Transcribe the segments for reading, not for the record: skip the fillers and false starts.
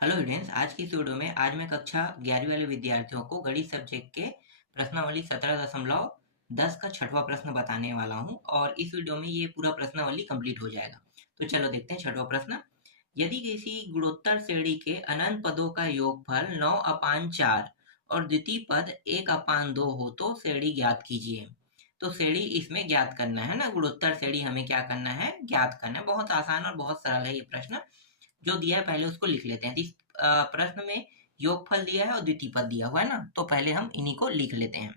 Hello students, आज की इस वीडियो में आज मैं कक्षा 11वीं वाले विद्यार्थियों को गणित सब्जेक्ट के प्रश्नावली 17.10 का छठवां प्रश्न बताने वाला हूं और इस वीडियो में ये पूरा प्रश्नावली कंप्लीट हो जाएगा। तो चलो देखते हैं छठवां प्रश्न। यदि किसी गुणोत्तर श्रेणी के अनंत पदों का योगफल 9/4 और द्वितीय पद 1/2 हो तो श्रेणी ज्ञात कीजिए। तो श्रेणी इसमें ज्ञात करना है ना, गुणोत्तर श्रेणी हमें क्या करना है, ज्ञात करना है। बहुत आसान और बहुत सरल है ये प्रश्न। जो दिया है पहले उसको लिख लेते हैं। इस प्रश्न में योगफल दिया है और द्वितीय पद दिया हुआ है ना, तो पहले हम इन्हीं को लिख लेते हैं।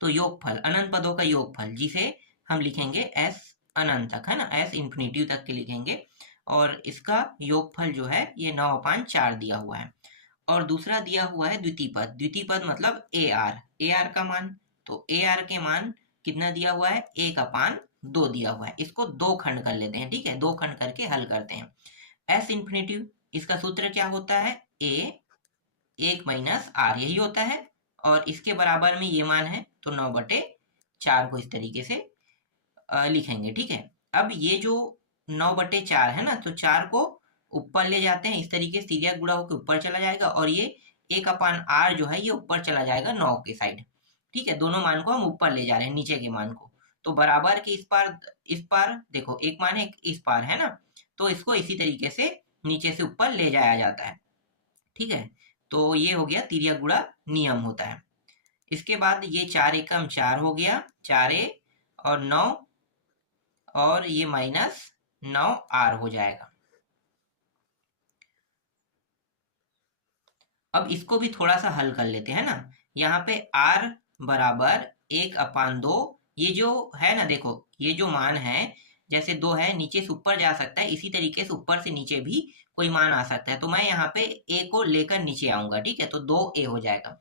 तो योगफल अनंत पदों का योगफल, जिसे हम लिखेंगे एस अनंत तक, है ना, एस इंफिनिटिव तक के लिखेंगे। और इसका योगफल जो है ये 9/4 दिया हुआ है। और दूसरा दिया हुआ है द्वितीय पद। द्वितीय पद मतलब ए आर का मान। तो ए आर के मान कितना दिया हुआ है, 1/2 दिया हुआ है। इसको दो खंड कर लेते हैं, ठीक है, दो खंड करके हल करते हैं। एस इंफिनिटिव, इसका सूत्र क्या होता है, ए 1 - आर, यही होता है। और इसके बराबर में ये मान है, तो 9/4 को इस तरीके से लिखेंगे, ठीक है। अब ये जो 9/4 है ना, तो 4 को ऊपर ले जाते हैं इस तरीके से, सीधा गुणा होकर ऊपर चला जाएगा और ये 1/r जो है ये ऊपर चला जाएगा 9 के साइड, ठीक है। दोनों मान को हम ऊपर ले जा रहे हैं, नीचे के मान को। तो बराबर के इस पार देखो, एक मान है, इस पार है ना, तो इसको इसी तरीके से नीचे से ऊपर ले जाया जाता है, ठीक है। तो ये हो गया तिर्या गुणा नियम होता है। इसके बाद ये 4 एकम 4 हो गया, 4a और 9, और ये -9r हो जाएगा। अब इसको भी थोड़ा सा हल कर लेते हैं ना। यहाँ पे r बराबर 1/2, ये जो है ना, देखो ये जो मान है, जैसे 2 है, नीचे से ऊपर जा सकता है, इसी तरीके से ऊपर से नीचे भी कोई मान आ सकता है। तो मैं यहाँ पे a को लेकर नीचे आऊंगा, ठीक है, तो 2a हो जाएगा।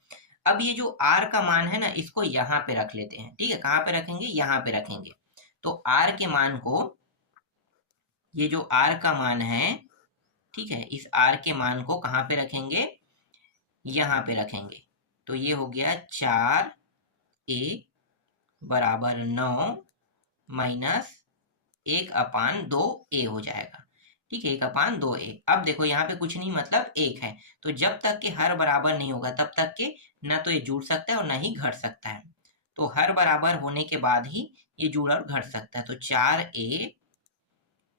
अब ये जो r का मान है ना, इसको यहाँ पे रख लेते हैं, ठीक है। कहाँ पे रखेंगे, यहाँ पे रखेंगे। तो r के मान को, ये जो r का मान है, ठीक है, इस r के मान को कहाँ पे रखेंगे, यहाँ पे रखेंगे। तो ये हो गया 4a बराबर 9 माइनस 1/2a हो जाएगा, ठीक है, 1/2a। अब देखो यहाँ पे कुछ नहीं, मतलब 1 है। तो जब तक के हर बराबर नहीं होगा तब तक के ना तो ये जुड़ सकता है और ना ही घट सकता है। तो हर बराबर होने के बाद ही ये जुड़ और घट सकता है। तो 4a,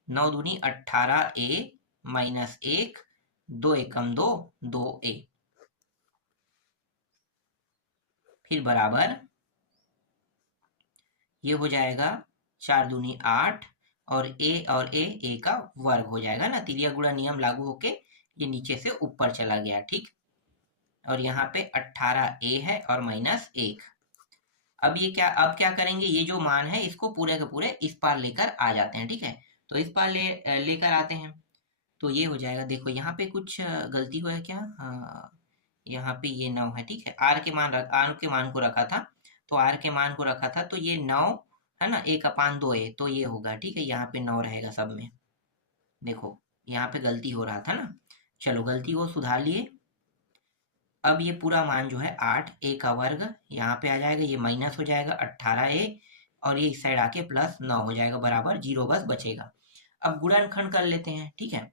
9 दूनी 18a माइनस 1, 2 एकम 2, 2a, फिर बराबर ये हो जाएगा 4 दूनी 8, और a का वर्ग हो जाएगा ना, तिर्या गुणा नियम लागू होके ये नीचे से ऊपर चला गया, ठीक। और यहाँ पे 18a है और -1। अब ये क्या, अब क्या करेंगे, ये जो मान है इसको पूरे के पूरे इस पार लेकर आ जाते हैं, ठीक है। तो इस पार लेकर आते हैं, तो ये हो जाएगा। देखो यहाँ पे कुछ गलती हुआ है क्या, हाँ, यहाँ पे ये 9 है, ठीक है। आर के मान को रखा था, तो आर के मान को रखा था, तो ये 9 है ना, 1/2 है, तो ये होगा, ठीक है। यहाँ पे 9 रहेगा सब में। देखो यहाँ पे गलती हो रहा था ना, चलो गलती को सुधार लिए। अब ये पूरा मान जो है 8a का वर्ग यहाँ पे आ जाएगा, ये माइनस हो जाएगा 18a, और ये इस साइड आके +9 हो जाएगा, बराबर 0 बस बचेगा। अब गुणनखंड कर लेते हैं, ठीक है,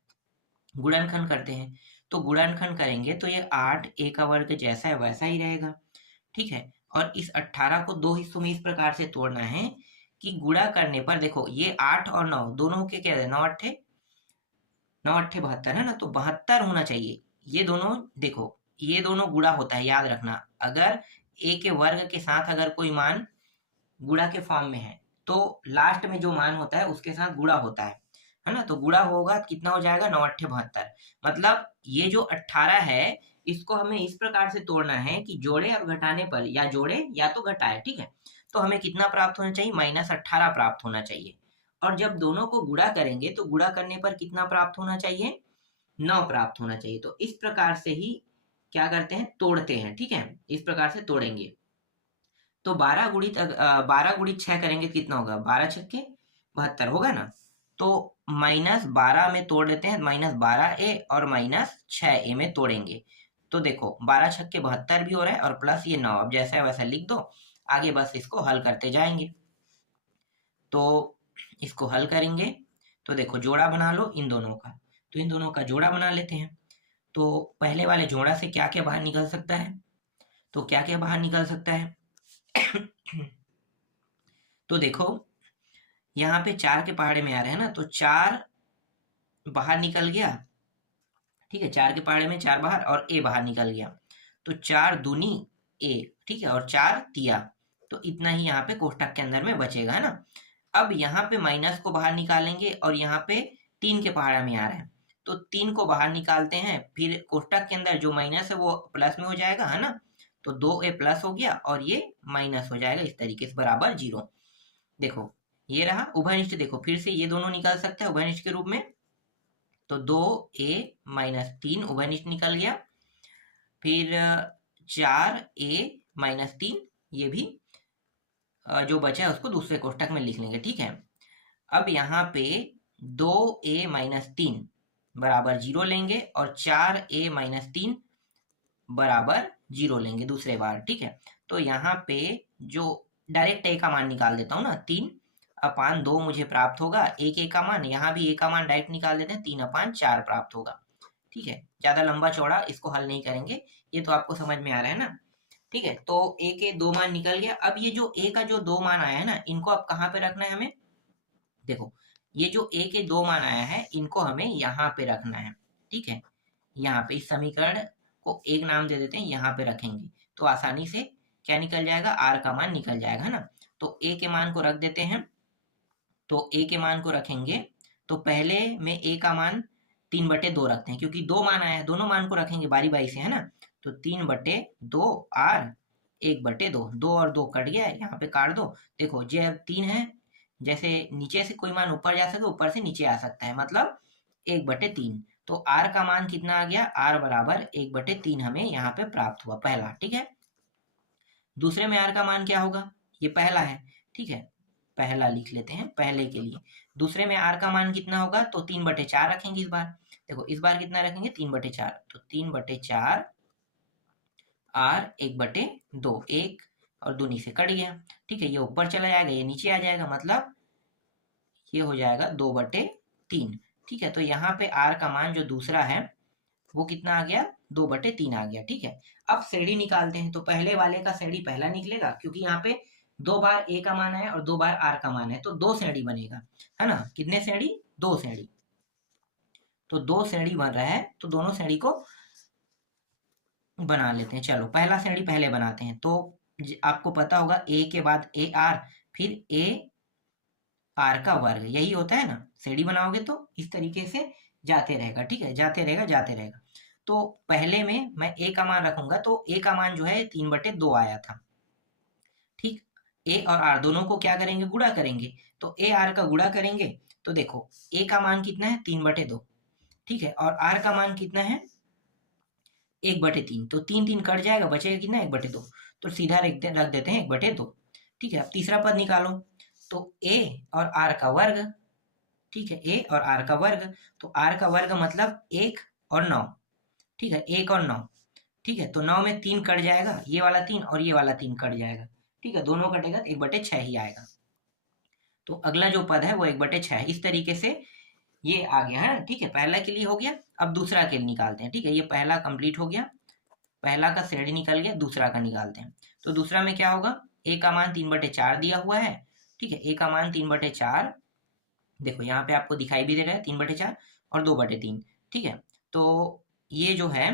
गुणनखंड करते हैं। तो गुणनखंड करेंगे तो ये 8a का वर्ग जैसा है वैसा ही रहेगा, ठीक है। और इस 18 को दो हिस्सों में इस प्रकार से तोड़ना है कि गुणा करने पर, देखो ये 8 और 9 दोनों के क्या है, 9 अट्ठे 72 है ना, तो 72 होना चाहिए। ये दोनों देखो, ये दोनों गुणा होता है, याद रखना। अगर a के वर्ग के साथ अगर कोई मान गुणा के फॉर्म में है, तो लास्ट में जो मान होता है उसके साथ गुणा होता है ना। तो गुणा होगा कितना हो जाएगा, 9 अट्ठे 72। मतलब ये जो 18 है, इसको हमें इस प्रकार से तोड़ना है कि जोड़े और घटाने पर, या जोड़े या तो घटाए, ठीक है। तो हमें कितना प्राप्त होना चाहिए, -18 प्राप्त होना चाहिए। और जब दोनों को गुणा करेंगे तो गुणा करने पर कितना प्राप्त होना चाहिए, 9 प्राप्त होना चाहिए। तो इस प्रकार से ही क्या करते हैं, तोड़ते हैं, ठीक है, इस प्रकार से तोड़ेंगे। तो 12 गुणित 6 करेंगे तो कितना होगा, 12 छक्के 72 होगा ना। तो -12 में तोड़ देते हैं, -12a और -6a में तोड़ेंगे। तो देखो 12 छक्के 72 भी हो रहा है और प्लस ये 9, अब जैसा है वैसा लिख दो, आगे बस इसको हल करते जाएंगे। तो इसको हल करेंगे तो देखो जोड़ा बना लो इन दोनों का, तो इन दोनों का जोड़ा बना लेते हैं। तो पहले वाले जोड़ा से क्या क्या बाहर निकल सकता है, तो क्या क्या बाहर निकल सकता है तो देखो यहाँ पे 4 के पहाड़े में आ रहे हैं ना, तो 4 बाहर निकल गया, ठीक है, 4 के पहाड़े में 4 बाहर और ए बाहर निकल गया, तो 4 दूनी ए, ठीक है, और 4 तिया, तो इतना ही यहाँ पे कोष्टक के अंदर में बचेगा, है ना। अब यहाँ पे माइनस को बाहर निकालेंगे और यहाँ पे 3 के पहाड़ा में आ रहा है, तो 3 को बाहर निकालते हैं, फिर कोष्टक के अंदर जो माइनस है वो प्लस में हो जाएगा, है ना, तो 2a प्लस हो गया और ये माइनस हो जाएगा इस तरीके से बराबर 0। देखो ये रहा उभयनिष्ठ, देखो फिर से ये दोनों निकाल सकते हैं उभयनिष्ठ के रूप में, तो 2a माइनस 3 उभयनिष्ठ निकल गया, फिर 4a माइनस 3 ये भी जो बचा है उसको दूसरे कोष्टक में लिख लेंगे, ठीक है। अब यहाँ पे 2a माइनस 3 बराबर 0 लेंगे और 4a माइनस 3 बराबर 0 लेंगे दूसरे बार, ठीक है। तो यहाँ पे जो डायरेक्ट a का मान निकाल देता हूँ ना, 3/2 मुझे प्राप्त होगा, एक a का मान, यहाँ भी a का मान डायरेक्ट निकाल देते हैं, 3/4 प्राप्त होगा, ठीक है। ज्यादा लंबा चौड़ा इसको हल नहीं करेंगे, ये तो आपको समझ में आ रहा है ना, ठीक है। तो a के 2 मान निकल गया। अब ये जो a का जो 2 मान आया है ना, इनको अब कहाँ पे रखना है हमें, देखो ये जो a के 2 मान आया है इनको हमें यहाँ पे रखना है, ठीक है। यहाँ पे इस समीकरण को एक नाम दे देते हैं, यहाँ पे रखेंगे तो आसानी से क्या निकल जाएगा, r का मान निकल जाएगा, है ना। तो a के मान को रख देते हैं, तो a के मान को रखेंगे, तो पहले में a का मान 3/2 रखते हैं, क्योंकि 2 मान आया है, दोनों मान को रखेंगे बारी बारी से, है ना। तो 3/2 r 1/2, 2 और 2 कट गया, यहाँ पे काट दो। देखो जो अब 3 है, जैसे नीचे से कोई मान ऊपर जा सके ऊपर से नीचे आ सकता है, मतलब 1/3, तो r का मान कितना आ गया, r बराबर 1/3 हमें यहाँ पे प्राप्त हुआ पहला, ठीक है। दूसरे में r का मान क्या होगा, ये पहला है, ठीक है, पहला लिख लेते हैं पहले के लिए। दूसरे में r का मान कितना होगा, तो 3/4 रखेंगे इस बार, देखो इस बार कितना रखेंगे 3/4, तो 3/4 r 1/2, 1 और दूनी से कट गया, ठीक है, ये ऊपर चला जाएगा ये नीचे आ जाएगा, मतलब ये हो जाएगा 2/3, ठीक है। तो यहाँ पे r का मान जो दूसरा है वो कितना आ गया, 2/3 आ गया, ठीक है। अब श्रेणी निकालते हैं, तो पहले वाले का श्रेणी पहला निकलेगा, क्योंकि यहाँ पे 2 बार a का मान है और 2 बार r का मान है, तो 2 श्रेणी बनेगा, है ना। कितने श्रेणी, 2 श्रेणी, तो 2 श्रेणी बन रहा है, तो दोनों श्रेणी को बना लेते हैं। चलो पहला श्रेणी पहले बनाते हैं, तो आपको पता होगा a के बाद a r फिर a r का वर्ग, यही होता है ना, श्रेणी बनाओगे तो इस तरीके से जाते रहेगा, ठीक है, जाते रहेगा जाते रहेगा। तो पहले में मैं a का मान रखूंगा, तो a का मान जो है 3/2 आया था, ठीक। a और r दोनों को क्या करेंगे, गुणा करेंगे, तो a r का गुणा करेंगे, तो देखो a का मान कितना है 3/2, ठीक है, और r का मान कितना है 1/3, तो 3 कट जाएगा, बचेगा कितना 1/2, तो सीधा रख देते हैं 1/2, ठीक है। अब तीसरा पद निकालो, तो a और r का वर्ग, ठीक है, a और r का वर्ग, तो r का वर्ग मतलब 1 और 9, ठीक है, 1 और 9, ठीक है, तो 9 में 3 कट जाएगा, ये वाला 3 और ये वाला 3 कट जाएगा, ठीक है, दोनों कटेगा तो 1/6 ही आएगा। तो अगला जो पद है वो 1/6 है, इस तरीके से ये आ गया है, ठीक है, पहला के लिए हो गया। अब दूसरा के लिए निकालते हैं, ठीक है, ये पहला कंप्लीट हो गया, पहला का श्रेणी निकल गया, दूसरा का निकालते हैं। तो दूसरा में क्या होगा, a का मान 3/4 दिया हुआ है, ठीक है, a का मान 3/4, देखो यहाँ पे आपको दिखाई भी दे रहा है 3/4 और 2/3, ठीक है। तो ये जो है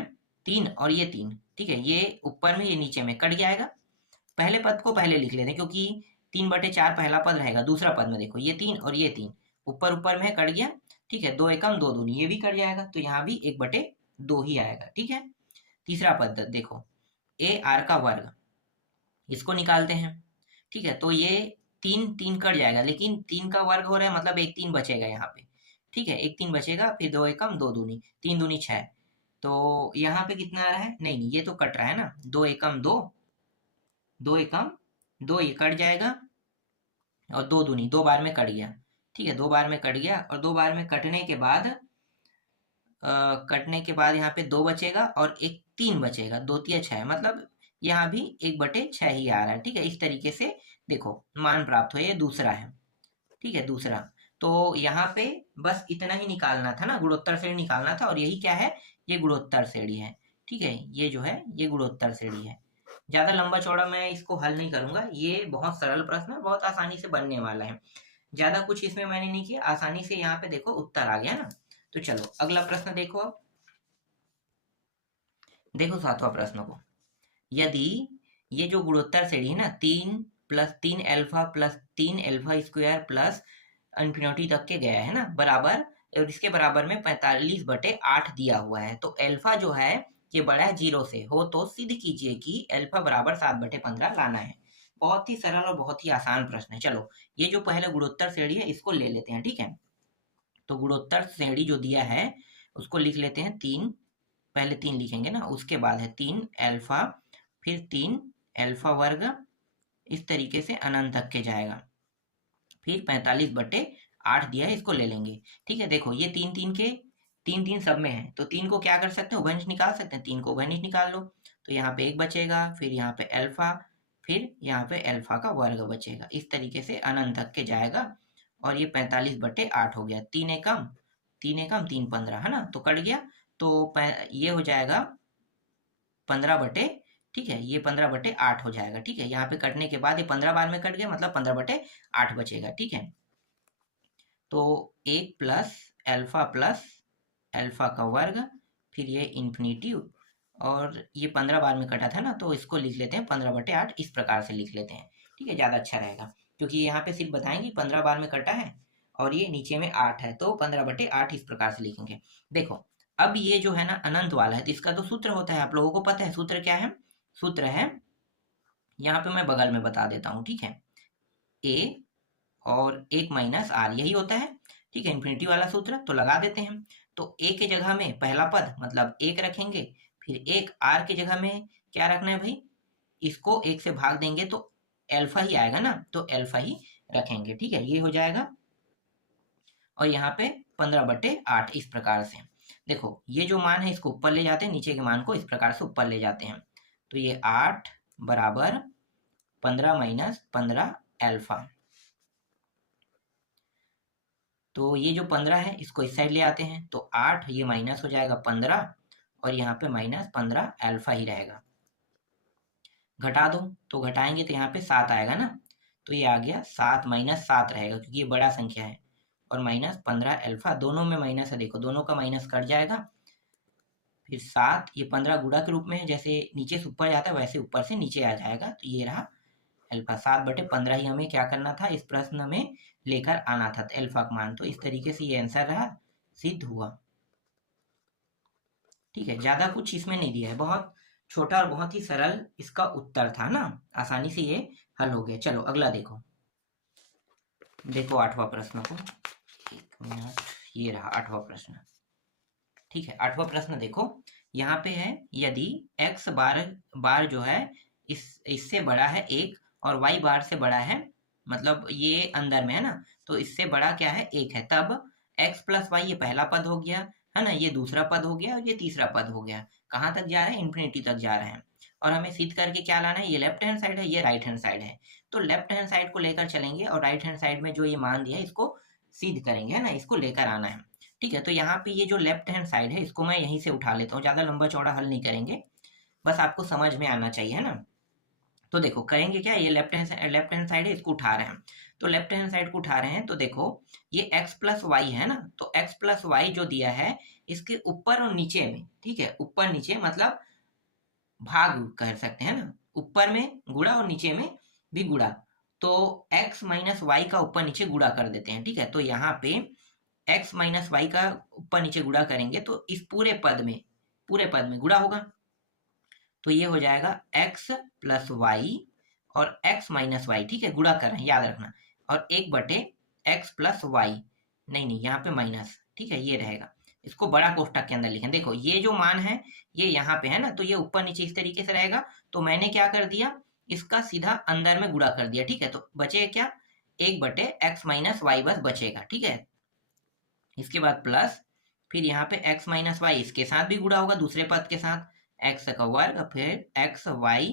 3 और ये 3, ठीक है, ये ऊपर में ये नीचे में कट जाएगा, पहले पद को पहले लिख लेते हैं, क्योंकि 3/4 पहला पद रहेगा, दूसरा पद में देखो ये 3 और ये 3 ऊपर ऊपर में कट गया, ठीक है, 2 एकम 2 दूनी, ये भी कट जाएगा, तो यहाँ भी 1/2 ही आएगा, ठीक है। तीसरा पद देखो a r का वर्ग, इसको निकालते हैं, ठीक है, तो ये 3 कट जाएगा, लेकिन 3 का वर्ग हो रहा है मतलब एक 3 बचेगा यहाँ पे, ठीक है, एक 3 बचेगा, फिर 2 एकम 2 दूनी, 3 दूनी 6, तो यहाँ पे कितना आ रहा है, नहीं नहीं ये तो कट रहा है ना, 2 एकम 2, 2 एकम 2 ये कट जाएगा, और 2 दूनी 2 बार में कट गया, ठीक है, 2 बार में कट गया, और 2 बार में कटने के बाद यहाँ पे 2 बचेगा और एक 3 बचेगा, 2 तिया 6, मतलब यहाँ भी 1/6 ही आ रहा है, ठीक है। इस तरीके से देखो मान प्राप्त हो, ये दूसरा है, ठीक है, दूसरा। तो यहाँ पे बस इतना ही निकालना था ना, गुणोत्तर से निकालना था, और यही क्या है, ये गुणोत्तर श्रेणी है, ठीक है। ये जो है ये गुणोत्तर श्रेणी है। ज्यादा लंबा चौड़ा मैं इसको हल नहीं करूंगा, ये बहुत सरल प्रश्न है, बहुत आसानी से बनने वाला है। ज्यादा कुछ इसमें मैंने नहीं किया, आसानी से यहाँ पे देखो उत्तर आ गया ना। तो चलो अगला प्रश्न देखो। अब देखो 7वां प्रश्न को, यदि ये जो गुणोत्तर श्रेणी है ना 3 + 3 alpha + 3 alpha square plus infinity तक के गया है ना, बराबर, और इसके बराबर में 45/8 दिया हुआ है, तो अल्फा जो है ये बड़ा है 0 से, हो तो सिद्ध कीजिए कि अल्फा बराबर 7/15 लाना है। बहुत ही सरल और बहुत ही आसान प्रश्न है। चलो ये जो पहले गुणोत्तर श्रेणी है इसको ले लेते हैं, ठीक है। तो गुणोत्तर श्रेणी जो दिया है उसको लिख लेते हैं 3, पहले 3 लिखेंगे ना, उसके बाद है 3 अल्फा, फिर 3 अल्फा वर्ग, इस तरीके से अनंत तक के जाएगा, फिर 45/8 दिया है, इसको ले लेंगे, ठीक है। देखो ये 3 के 3 सब में है, तो 3 को क्या कर सकते हो, उभयनिष्ठ निकाल सकते हैं, 3 को उभयनिष्ठ निकाल लो, तो यहाँ पे 1 बचेगा, फिर यहाँ पे अल्फा, फिर यहाँ पे अल्फा का वर्ग बचेगा, इस तरीके से अनंत तक के जाएगा, और ये 45/8 हो गया। 3 एकम 3 15 है ना, तो कट गया, तो ये हो जाएगा 15 ठीक है, ये 15/8 हो जाएगा, ठीक है। यहाँ पे कटने के बाद ये 15 बार में कट गया, मतलब 15/8 बचेगा, ठीक है। तो 1 + अल्फा का वर्ग, फिर ये इन्फिनिटी, और ये 15 बार में कटा था ना, तो इसको लिख लेते हैं 15/8, इस प्रकार से लिख लेते हैं, ठीक है, ज़्यादा अच्छा रहेगा, क्योंकि यहाँ पे सिर्फ बताएंगे 15 बार में कटा है और ये नीचे में 8 है, तो 15/8 इस प्रकार से लिखेंगे। देखो अब ये जो है ना अनंत वाला है, तो इसका तो सूत्र होता है, आप लोगों को पता है सूत्र क्या है। सूत्र है, यहाँ पे मैं बगल में बता देता हूँ, ठीक है, a और 1 - r, यही होता है, ठीक है, इन्फिनिटी वाला सूत्र, तो लगा देते हैं। तो a के जगह में पहला पद मतलब 1 रखेंगे, फिर 1 r की जगह में क्या रखना है भाई, इसको 1 से भाग देंगे तो अल्फा ही आएगा ना, तो अल्फा ही रखेंगे, ठीक है, ये हो जाएगा। और यहाँ पे 15/8 इस प्रकार से। देखो ये जो मान है इसको ऊपर ले जाते हैं, नीचे के मान को इस प्रकार से ऊपर ले जाते हैं, तो ये 8 बराबर 15 - 15 अल्फा, तो ये जो 15 है इसको इस साइड ले आते हैं, तो 8 ये माइनस हो जाएगा 15, और यहाँ पे -15 अल्फा ही रहेगा। घटा दो, तो घटाएंगे तो यहाँ पे 7 आएगा ना, तो ये आ गया 7 - 7 रहेगा, क्योंकि ये बड़ा संख्या है, और -15 अल्फा, दोनों में माइनस है, देखो दोनों का माइनस कट जाएगा, फिर 7, ये 15 गुणा के रूप में है, जैसे नीचे से ऊपर जाता है वैसे ऊपर से नीचे आ जाएगा, तो ये रहा अल्फा। 7/15 ही हमें क्या करना था, इस प्रश्न में लेकर आना था अल्फा का मान, तो इस तरीके से ये आंसर रहा, सिद्ध हुआ, ठीक है। ज्यादा कुछ इसमें नहीं दिया है, बहुत छोटा और बहुत ही सरल इसका उत्तर था ना, आसानी से ये हल हो गया। चलो अगला देखो, देखो 8वां प्रश्न को, 1 मिनट, ये रहा 8वां प्रश्न, ठीक है। 8वां प्रश्न देखो, यहाँ पे है, यदि x बार जो है इससे बड़ा है 1 और y बार से बड़ा है, मतलब ये अंदर में है ना, तो इससे बड़ा क्या है 1 है, तब x + y ये पहला पद हो गया है ना, ये दूसरा पद हो गया, और ये तीसरा पद हो गया। कहाँ तक जा रहे हैं, इन्फिनिटी तक जा रहे हैं, और हमें सिद्ध करके क्या लाना है, ये लेफ्ट हैंड साइड है, ये राइट हैंड साइड है, तो लेफ्ट हैंड साइड को लेकर चलेंगे, और राइट हैंड साइड में जो ये मान दिया है इसको सिद्ध करेंगे, है ना, इसको लेकर आना है, ठीक है। तो यहाँ पे ये जो लेफ्ट हैंड साइड है इसको मैं यहीं से उठा लेता हूँ, ज़्यादा लंबा चौड़ा हल नहीं करेंगे, बस आपको समझ में आना चाहिए, है ना। तो देखो करेंगे क्या, ये लेफ्ट हैंड साइड है, इसको उठा रहे हैं, तो लेफ्ट हैंड साइड को उठा रहे हैं, तो देखो ये x + y है ना, तो x + y जो दिया है इसके ऊपर और नीचे में, ठीक है, ऊपर नीचे मतलब भाग कर सकते हैं ना, ऊपर में गुणा और नीचे में भी गुणा, तो x - y का ऊपर नीचे गुणा कर देते हैं, ठीक है। तो यहाँ पे x - y का ऊपर नीचे गुणा करेंगे तो इस पूरे पद में गुणा होगा, तो ये हो जाएगा x + y और x - y, ठीक है, गुणा कर रहे हैं याद रखना, और 1/x + y, नहीं यहाँ पे माइनस, ठीक है, ये रहेगा, इसको बड़ा कोष्ठक के अंदर लिखें। देखो ये जो मान है ये यहाँ पे है ना, तो ये ऊपर नीचे इस तरीके से रहेगा, तो मैंने क्या कर दिया, इसका सीधा अंदर में गुणा कर दिया, ठीक है, तो बचेगा क्या, 1/x - y बस बचेगा, ठीक है। इसके बाद प्लस, फिर यहाँ पे x - y इसके साथ भी गुणा होगा दूसरे पद के साथ, x का वर्ग, फिर x y,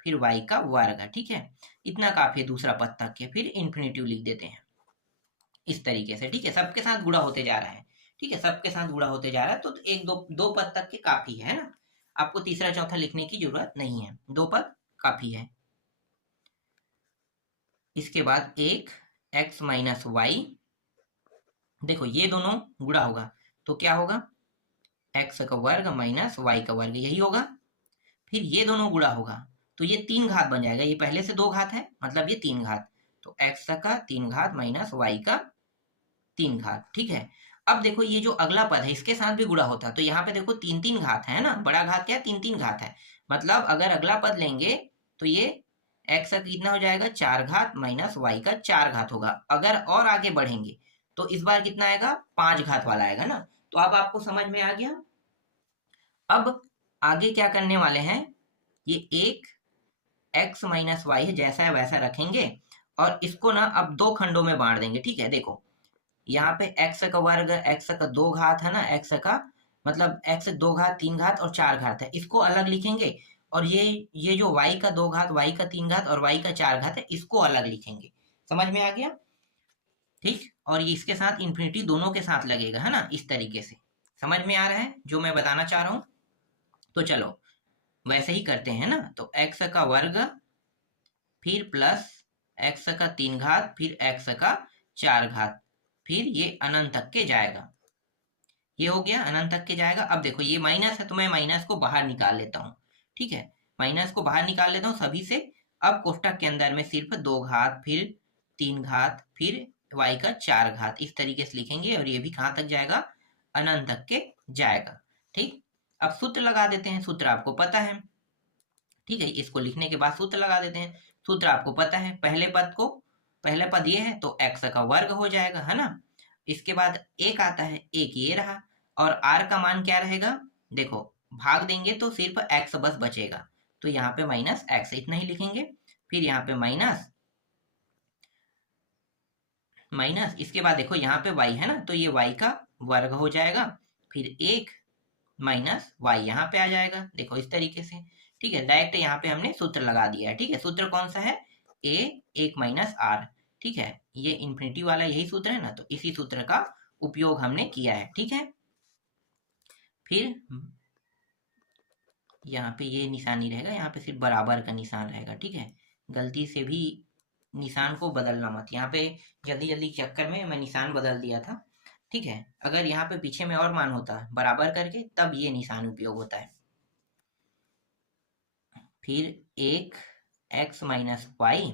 फिर y का वर्ग, ठीक है, इतना काफी है दूसरा पद तक के, फिर इन्फिनिटिव लिख देते हैं इस तरीके से, ठीक है, सबके साथ गुणा होते जा रहा है, ठीक है, सबके साथ गुणा होते जा रहा है, तो एक दो दो पद तक के काफी है ना, आपको तीसरा चौथा लिखने की जरूरत नहीं है, दो पद काफी है। इसके बाद एक x माइनस वाई, देखो ये दोनों गुणा होगा तो क्या होगा, x का वर्ग माइनस वाई का वर्ग, यही होगा। फिर ये दोनों गुणा होगा तो ये 3 घात बन जाएगा, ये पहले से 2 घात है, मतलब ये 3 घात, तो x का 3 घात माइनस वाई का 3 घात, ठीक है। अब देखो ये जो अगला पद है इसके साथ भी गुणा होता है, तो यहाँ पे देखो 3 घात है ना, बड़ा घात क्या है, 3 घात है, मतलब अगर अगला पद लेंगे तो ये x का कितना हो जाएगा, 4 घात माइनस वाई का 4 घात होगा। अगर और आगे बढ़ेंगे तो इस बार कितना आएगा, 5 घात वाला आएगा ना। तो अब आपको समझ में आ गया। अब आगे क्या करने वाले हैं, ये एक x माइनस वाई है, जैसा है वैसा रखेंगे, और इसको ना अब 2 खंडों में बांट देंगे, ठीक है। देखो यहाँ पे x का वर्ग, x का 2 घात है ना, x का मतलब x 2 घात 3 घात और 4 घात है, इसको अलग लिखेंगे, और ये जो y का 2 घात, y का 3 घात और y का 4 घात है, इसको अलग लिखेंगे। समझ में आ गया, ठीक। और ये इसके साथ इंफिनिटी दोनों के साथ लगेगा, है ना, इस तरीके से। समझ में आ रहा है जो मैं बताना चाह रहा हूं। तो चलो वैसे ही करते हैं ना, तो x का वर्ग फिर प्लस x का 3 घात फिर x का 4 घात, फिर ये अनंत तक के जाएगा, ये हो गया अनंत तक के जाएगा। अब देखो ये माइनस है तो मैं माइनस को बाहर निकाल लेता हूँ, ठीक है, माइनस को बाहर निकाल लेता हूँ सभी से। अब कोष्टक के अंदर में सिर्फ 2 घात फिर 3 घात फिर y का 4 घात, इस तरीके से लिखेंगे, और ये भी कहाँ तक जाएगा, अनंत तक के जाएगा, ठीक। अब सूत्र लगा देते हैं, सूत्र आपको पता है, ठीक है, इसको लिखने के बाद सूत्र लगा देते हैं। सूत्र आपको पता है, पहले पद ये है तो x का वर्ग हो जाएगा, है ना। इसके बाद एक आता है, एक ये रहा, और r का मान क्या रहेगा, देखो भाग देंगे तो सिर्फ x बस बचेगा, तो यहाँ पे माइनस x इतना ही लिखेंगे, फिर यहाँ पे माइनस माइनस, इसके बाद देखो यहाँ पे y है ना, तो ये y का वर्ग हो जाएगा, फिर एक माइनस y यहाँ पे आ जाएगा, देखो इस तरीके से, ठीक है। डायरेक्ट यहाँ पे हमने सूत्र लगा दिया है, ठीक है। सूत्र कौन सा है, a 1 माइनस आर, ठीक है, ये इन्फिनिटी वाला यही सूत्र है ना, तो इसी सूत्र का उपयोग हमने किया है, ठीक है। फिर यहाँ पे ये निशान नहीं रहेगा, यहाँ पे सिर्फ बराबर का निशान रहेगा, ठीक है। गलती से भी निशान को बदलना मत, यहाँ पे जल्दी जल्दी चक्कर में मैं निशान बदल दिया था, ठीक है। अगर यहाँ पे पीछे में और मान होता है बराबर करके, तब ये निशान उपयोग होता है। फिर एक x माइनस वाई,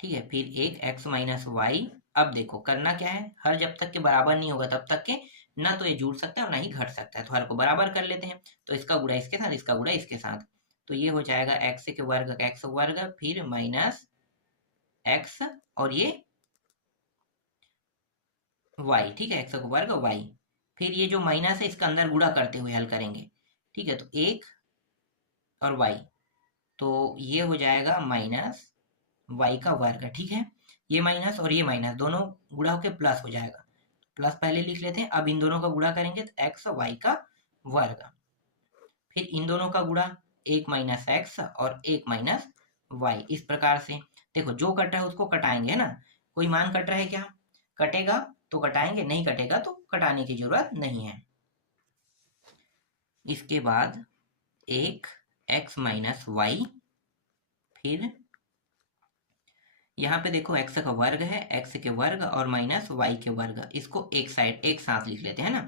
ठीक है, फिर एक x माइनस वाई। अब देखो करना क्या है, हर जब तक के बराबर नहीं होगा तब तक के ना तो ये जुड़ सकता है और ना ही घट सकता है, तो हर को बराबर कर लेते हैं, तो इसका गुणा इसके साथ, इसका गुणा इसके साथ, तो ये हो जाएगा x के वर्ग का x वर्ग फिर माइनस x और ये y, ठीक है, x का वर्ग y, फिर ये जो माइनस है इसका अंदर गुणा करते हुए हल करेंगे, ठीक है। तो एक और y, तो ये हो जाएगा माइनस y का वर्ग, ठीक है। ये माइनस और ये माइनस दोनों गुणा होकर प्लस हो जाएगा, प्लस पहले लिख लेते हैं। अब इन दोनों का गुणा करेंगे तो x y का वर्ग, फिर इन दोनों का गुणा 1 माइनस x और 1 माइनस y, इस प्रकार से। देखो जो कट रहा है उसको कटाएंगे, है ना, कोई मान कट रहा है क्या, कटेगा तो कटाएंगे, नहीं कटेगा तो कटाने की जरूरत नहीं है। इसके बाद एक x माइनस वाई, फिर यहाँ पे देखो x का वर्ग है, x के वर्ग और माइनस y के वर्ग, इसको एक साइड एक साथ लिख लेते हैं ना।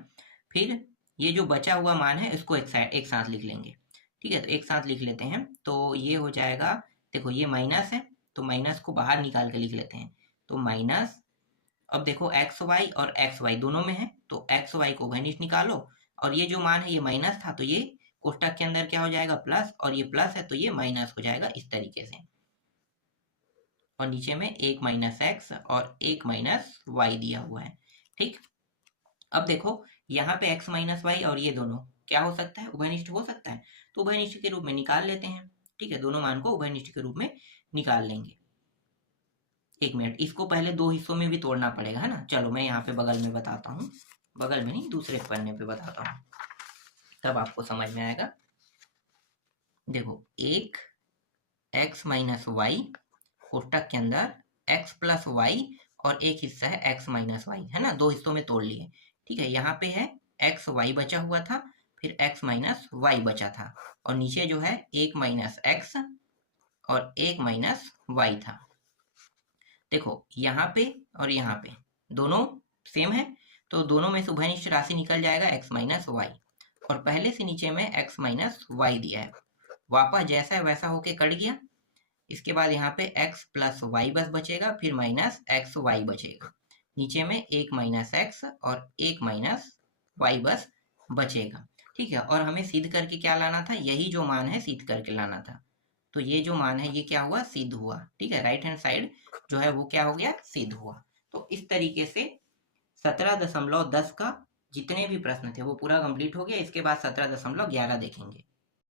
फिर ये जो बचा हुआ मान है इसको एक साइड एक साथ लिख लेंगे, ठीक है, तो एक साथ लिख लेते हैं, तो ये हो जाएगा, देखो ये माइनस है तो माइनस को बाहर निकाल के लिख लेते हैं, तो माइनस, अब देखो एक्स वाई और एक्स वाई दोनों में है, तो एक्स वाई को उभयनिष्ठ निकालो, और ये जो मान है ये माइनस था तो ये कोष्टक के अंदर क्या हो जाएगा, प्लस, और ये प्लस है तो ये माइनस हो जाएगा, इस तरीके से, और नीचे में 1 माइनस एक्स और 1 माइनस वाई दिया हुआ है, ठीक। अब देखो यहाँ पे x माइनस वाई और ये दोनों क्या हो सकता है, उभयनिष्ठ हो सकता है, तो उभयनिष्ठ के रूप में निकाल लेते हैं, ठीक है, दोनों मान को उभयनिष्ठ के रूप में निकाल लेंगे। एक मिनट, इसको पहले 2 हिस्सों में भी तोड़ना पड़ेगा, है ना। चलो मैं यहाँ पे बगल में बताता हूँ, बगल में नहीं दूसरे पन्ने पे बताता हूँ, तब आपको समझ में आएगा। देखो एक x माइनस वाई कोष्टक के अंदर x प्लस वाई और एक हिस्सा है x माइनस वाई, है ना, 2 हिस्सों में तोड़ लिए। ठीक है, यहाँ पे है एक्स वाई बचा हुआ था, फिर एक्स माइनस वाई बचा था, और नीचे जो है 1 माइनस एक्स और 1 माइनस वाई था। देखो यहाँ पे और यहाँ पे दोनों सेम है, तो दोनों में से उभयनिष्ठ राशि निकल जाएगा एक्स माइनस वाई, और पहले से नीचे में एक्स माइनस वाई दिया है, वापस जैसा है वैसा होके कट गया। इसके बाद यहाँ पे x प्लस वाई बस बचेगा, फिर माइनस एक्स वाई बचेगा, नीचे में 1 माइनस एक्स और 1 माइनस वाई बस बचेगा। ठीक है, और हमें सिद्ध करके क्या लाना था, यही जो मान है सिद्ध करके लाना था, तो ये जो मान है ये क्या हुआ, सिद्ध हुआ। ठीक है, राइट हैंड साइड जो है वो क्या हो गया, सिद्ध हुआ। तो इस तरीके से 17.10 का जितने भी प्रश्न थे वो पूरा कंप्लीट हो गया। इसके बाद 17.11 देखेंगे।